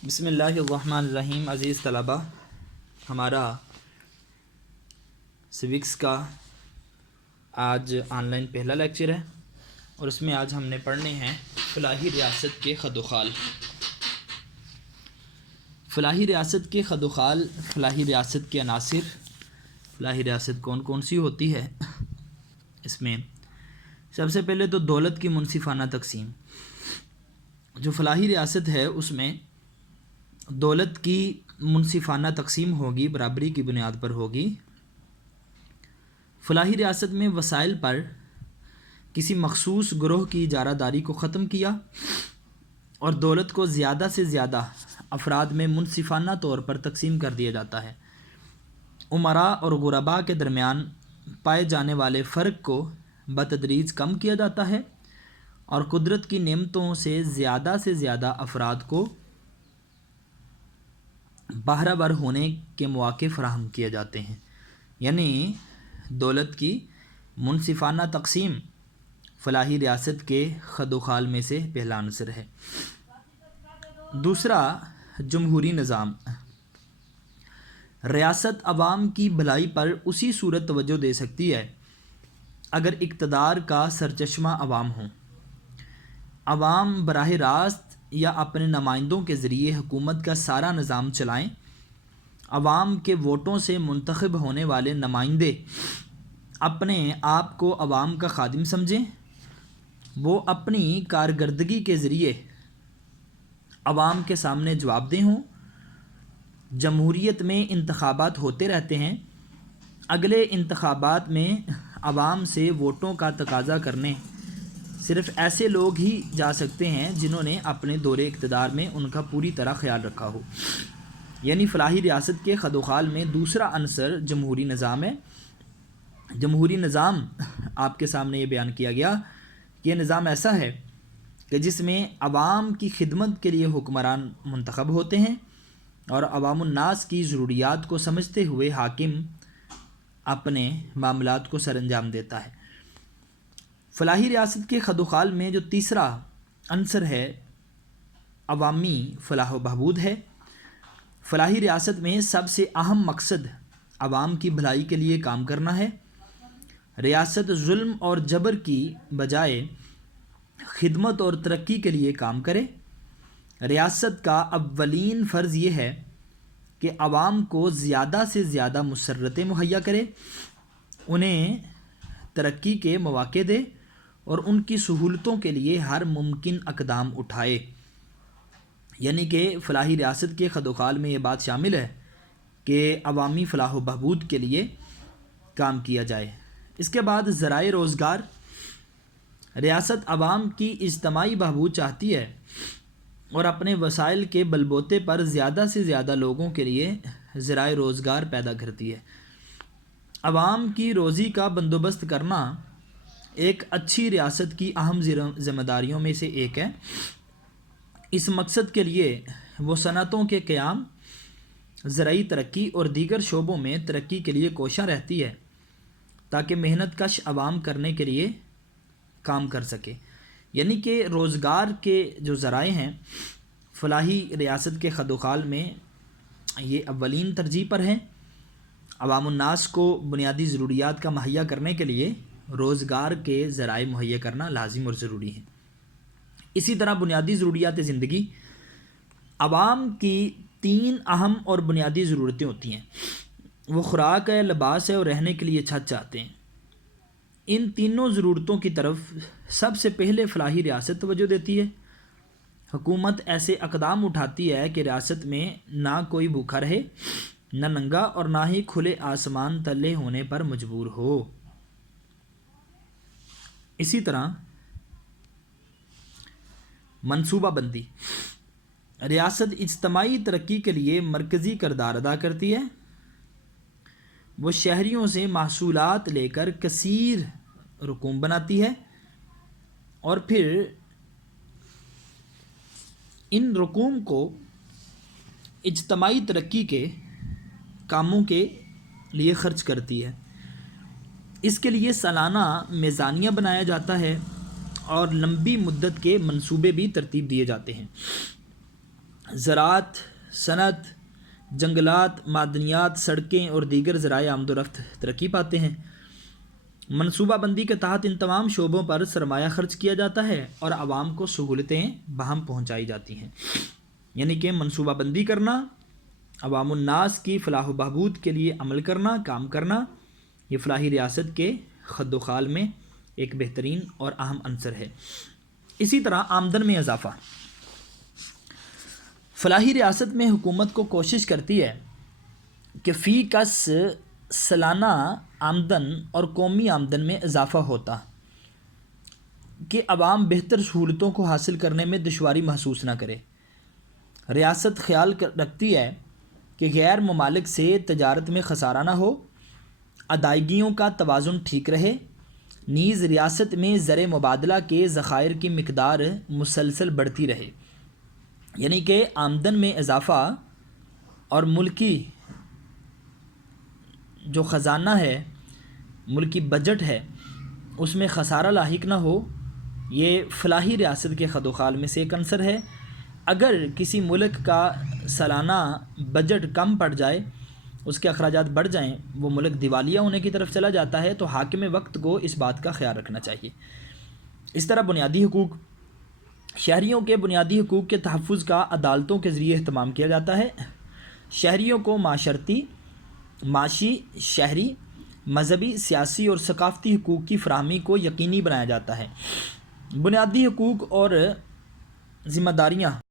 بسم اللہ الرحمن الرحیم۔ عزیز طلبہ، ہمارا سوکس کا آج آن لائن پہلا لیکچر ہے اور اس میں آج ہم نے پڑھنے ہیں فلاحی ریاست کے خد و خال۔ فلاحی ریاست کے خد و خال، فلاحی ریاست کے عناصر، فلاحی ریاست کون کون سی ہوتی ہے۔ اس میں سب سے پہلے تو دولت کی منصفانہ تقسیم۔ جو فلاحی ریاست ہے اس میں دولت کی منصفانہ تقسیم ہوگی، برابری کی بنیاد پر ہوگی۔ فلاحی ریاست میں وسائل پر کسی مخصوص گروہ کی اجارہ داری کو ختم کیا اور دولت کو زیادہ سے زیادہ افراد میں منصفانہ طور پر تقسیم کر دیا جاتا ہے۔ امراء اور غرباء کے درمیان پائے جانے والے فرق کو بتدریج کم کیا جاتا ہے اور قدرت کی نعمتوں سے زیادہ افراد کو بہرہ ور ہونے کے مواقع فراہم کیے جاتے ہیں۔ یعنی دولت کی منصفانہ تقسیم فلاحی ریاست کے خد و خال میں سے پہلا عنصر ہے۔ دوسرا، جمہوری نظام۔ ریاست عوام کی بھلائی پر اسی صورت توجہ دے سکتی ہے اگر اقتدار کا سرچشمہ عوام ہوں۔ عوام براہ راست یا اپنے نمائندوں کے ذریعے حکومت کا سارا نظام چلائیں۔ عوام کے ووٹوں سے منتخب ہونے والے نمائندے اپنے آپ کو عوام کا خادم سمجھیں۔ وہ اپنی کارکردگی کے ذریعے عوام کے سامنے جواب دہ ہوں۔ جمہوریت میں انتخابات ہوتے رہتے ہیں۔ اگلے انتخابات میں عوام سے ووٹوں کا تقاضا کرنے صرف ایسے لوگ ہی جا سکتے ہیں جنہوں نے اپنے دور اقتدار میں ان کا پوری طرح خیال رکھا ہو۔ یعنی فلاحی ریاست کے خد و خال میں دوسرا عنصر جمہوری نظام ہے۔ جمہوری نظام آپ کے سامنے یہ بیان کیا گیا کہ یہ نظام ایسا ہے کہ جس میں عوام کی خدمت کے لیے حکمران منتخب ہوتے ہیں اور عوام الناس کی ضروریات کو سمجھتے ہوئے حاکم اپنے معاملات کو سر انجام دیتا ہے۔ فلاحی ریاست کے خد و خال میں جو تیسرا عنصر ہے عوامی فلاح و بہبود ہے۔ فلاحی ریاست میں سب سے اہم مقصد عوام کی بھلائی کے لیے کام کرنا ہے۔ ریاست ظلم اور جبر کی بجائے خدمت اور ترقی کے لیے کام کرے۔ ریاست کا اولین فرض یہ ہے کہ عوام کو زیادہ سے زیادہ مسرتیں مہیا کرے، انہیں ترقی کے مواقع دے اور ان کی سہولتوں کے لیے ہر ممکن اقدام اٹھائے۔ یعنی کہ فلاحی ریاست کے خد و خال میں یہ بات شامل ہے کہ عوامی فلاح و بہبود کے لیے کام کیا جائے۔ اس کے بعد ذرائع روزگار۔ ریاست عوام کی اجتماعی بہبود چاہتی ہے اور اپنے وسائل کے بل بوتے پر زیادہ سے زیادہ لوگوں کے لیے ذرائع روزگار پیدا کرتی ہے۔ عوام کی روزی کا بندوبست کرنا ایک اچھی ریاست کی اہم ذمہ داریوں میں سے ایک ہے۔ اس مقصد کے لیے وہ صنعتوں کے قیام، زرعی ترقی اور دیگر شعبوں میں ترقی کے لیے کوشاں رہتی ہے تاکہ محنت کش عوام کرنے کے لیے کام کر سکے۔ یعنی کہ روزگار کے جو ذرائع ہیں فلاحی ریاست کے خد و خال میں یہ اولین ترجیح پر ہیں۔ عوام الناس کو بنیادی ضروریات کا مہیا کرنے کے لیے روزگار کے ذرائع مہیا کرنا لازم اور ضروری ہے۔ اسی طرح بنیادی ضروریات زندگی۔ عوام کی تین اہم اور بنیادی ضرورتیں ہوتی ہیں۔ وہ خوراک ہے، لباس ہے اور رہنے کے لیے چھت چاہتے ہیں۔ ان تینوں ضرورتوں کی طرف سب سے پہلے فلاحی ریاست توجہ دیتی ہے۔ حکومت ایسے اقدام اٹھاتی ہے کہ ریاست میں نہ کوئی بھوکا رہے، نہ ننگا اور نہ ہی کھلے آسمان تلے ہونے پر مجبور ہو۔ اسی طرح منصوبہ بندی۔ ریاست اجتماعی ترقی کے لیے مرکزی کردار ادا کرتی ہے۔ وہ شہریوں سے محصولات لے کر کثیر رقوم بناتی ہے اور پھر ان رقوم کو اجتماعی ترقی کے کاموں کے لیے خرچ کرتی ہے۔ اس کے لیے سالانہ میزانیہ بنایا جاتا ہے اور لمبی مدت کے منصوبے بھی ترتیب دیے جاتے ہیں۔ زراعت، صنعت، جنگلات، معدنیات، سڑکیں اور دیگر ذرائع آمد و رفت ترقی پاتے ہیں۔ منصوبہ بندی کے تحت ان تمام شعبوں پر سرمایہ خرچ کیا جاتا ہے اور عوام کو سہولتیں بہم پہنچائی جاتی ہیں۔ یعنی کہ منصوبہ بندی کرنا، عوام الناس کی فلاح و بہبود کے لیے عمل کرنا، کام کرنا، یہ فلاحی ریاست کے خد و خال میں ایک بہترین اور اہم عنصر ہے۔ اسی طرح آمدن میں اضافہ۔ فلاحی ریاست میں حکومت کو کوشش کرتی ہے کہ فی کس سالانہ آمدن اور قومی آمدن میں اضافہ ہوتا کہ عوام بہتر سہولتوں کو حاصل کرنے میں دشواری محسوس نہ کرے۔ ریاست خیال رکھتی ہے کہ غیر ممالک سے تجارت میں خسارہ نہ ہو، ادائیگیوں کا توازن ٹھیک رہے، نیز ریاست میں زر مبادلہ کے ذخائر کی مقدار مسلسل بڑھتی رہے۔ یعنی کہ آمدن میں اضافہ اور ملکی جو خزانہ ہے، ملکی بجٹ ہے، اس میں خسارہ لاحق نہ ہو، یہ فلاحی ریاست کے خد و خال میں سے ایک عنصر ہے۔ اگر کسی ملک کا سالانہ بجٹ کم پڑ جائے، اس کے اخراجات بڑھ جائیں، وہ ملک دیوالیہ ہونے کی طرف چلا جاتا ہے، تو حاکم وقت کو اس بات کا خیال رکھنا چاہیے۔ اس طرح بنیادی حقوق، شہریوں کے بنیادی حقوق کے تحفظ کا عدالتوں کے ذریعے اہتمام کیا جاتا ہے۔ شہریوں کو معاشی، شہری، مذہبی، سیاسی اور ثقافتی حقوق کی فراہمی کو یقینی بنایا جاتا ہے۔ بنیادی حقوق اور ذمہ داریاں